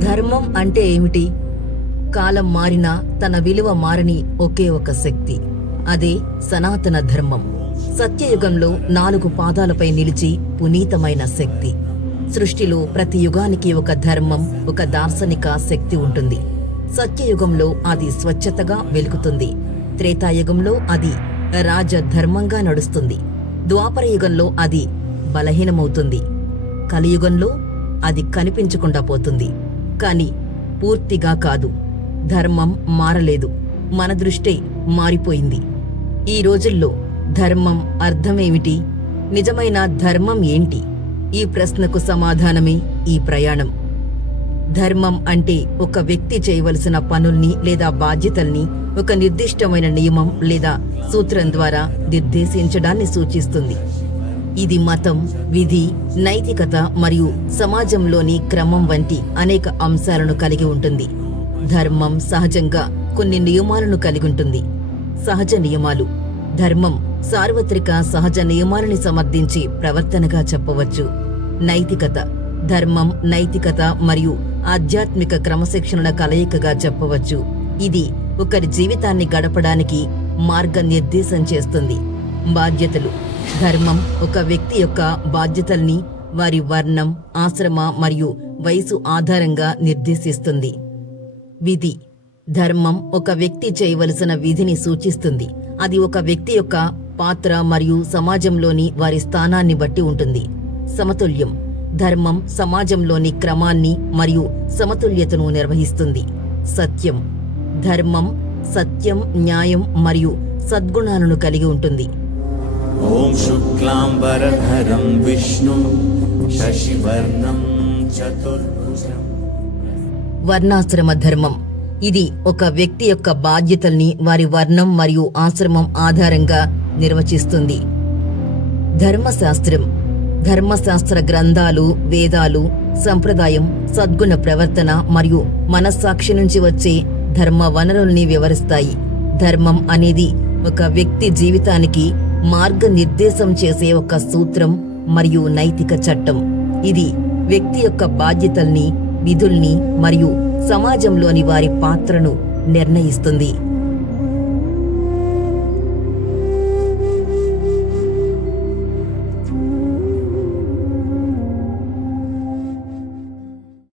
ధర్మం అంటే ఏమిటి? కాలం మారినా తన విలువ మారని ఒకే ఒక శక్తి. అదే సనాతన ధర్మం. సత్యయుగంలో నాలుగు పాదాలపై నిలిచి పునీతమైన శక్తి. సృష్టిలో ప్రతి యుగానికి ఒక ధర్మం ఒక దార్శనిక శక్తి ఉంటుంది. సత్యయుగంలో అది స్వచ్ఛతగా వెలుగుతుంది త్రేతాయుగంలో అది రాజధర్మంగా నడుస్తుంది. ద్వాపర యుగంలో అది బలహీనమవుతుంది. కలియుగంలో అది కనిపించకుండా పోతుంది. కాని పూర్తిగా కాదు. ధర్మం మారలేదు. మన దృష్టే మారిపోయింది. ఈ రోజుల్లో ధర్మం అర్థమేమిటి? నిజమైన ధర్మం ఏంటి? ఈ ప్రశ్నకు సమాధానమే ఈ ప్రయాణం. ధర్మం అంటే ఒక వ్యక్తి చేయవలసిన పనుల్ని లేదా బాధ్యతల్ని ఒక నిర్దిష్టమైన నియమం లేదా సూత్రం ద్వారా నిర్దేశించడాన్ని సూచిస్తుంది. ఇది మతం విధి నైతికత మరియు సమాజంలోని క్రమం వంటి అనేక అంశాలను కలిగి ఉంటుంది. ధర్మం సహజంగా కొన్ని నియమాలను కలిగి ఉంటుంది. సహజ నియమాలు. ధర్మం సార్వత్రిక సహజ నియమాలని సమర్థించే ప్రవర్తనగా చెప్పవచ్చు. నైతికత ధర్మం నైతికత మరియు ఆధ్యాత్మిక క్రమశిక్షణల కలయికగా చెప్పవచ్చు. ఇది ఒకరి జీవితాన్ని గడపడానికి మార్గనిర్దేశం చేస్తుంది. బాధ్యతలు ధర్మం ఒక వ్యక్తి యొక్క బాధ్యతల్ని వారి వర్ణం ఆశ్రమ మరియు వయసు ఆధారంగా నిర్దేశిస్తుంది. విధి ధర్మం ఒక వ్యక్తి చేయవలసిన విధిని సూచిస్తుంది. అది ఒక వ్యక్తి యొక్క పాత్ర మరియు సమాజంలోని వారి స్థానాన్ని బట్టి ఉంటుంది. సమతుల్యం. ధర్మం సమాజంలోని క్రమాన్ని మరియు సమతుల్యతను నిర్వహిస్తుంది. సత్యం. ధర్మం సత్యం న్యాయం మరియు సద్గుణాలను కలిగి ఉంటుంది. ఓం శుక్లాంబరధరం విష్ణు శశివర్ణం చతుర్భుజం. వర్ణాశ్రమ ధర్మం. ఇది ఒక వ్యక్తి యొక్క బాధ్యతల్ని వారి వర్ణం మరియు ఆశ్రమం ఆధారంగా నిర్వచిస్తుంది. ధర్మశాస్త్రం. ధర్మశాస్త్ర గ్రంథాలు వేదాలు సంప్రదాయం సద్గుణ ప్రవర్తన మరియు మనస్సాక్షి నుంచి వచ్చే ధర్మ వనరుల్ని వివరిస్తాయి. ధర్మం అనేది ఒక వ్యక్తి జీవితానికి మార్గనిర్దేశం చేసే ఒక సూత్రం మరియు నైతిక చట్టం. ఇది వ్యక్తి యొక్క బాధ్యతల్ని విధుల్ని మరియు సమాజంలోని వారి పాత్రను నిర్ణయిస్తుంది.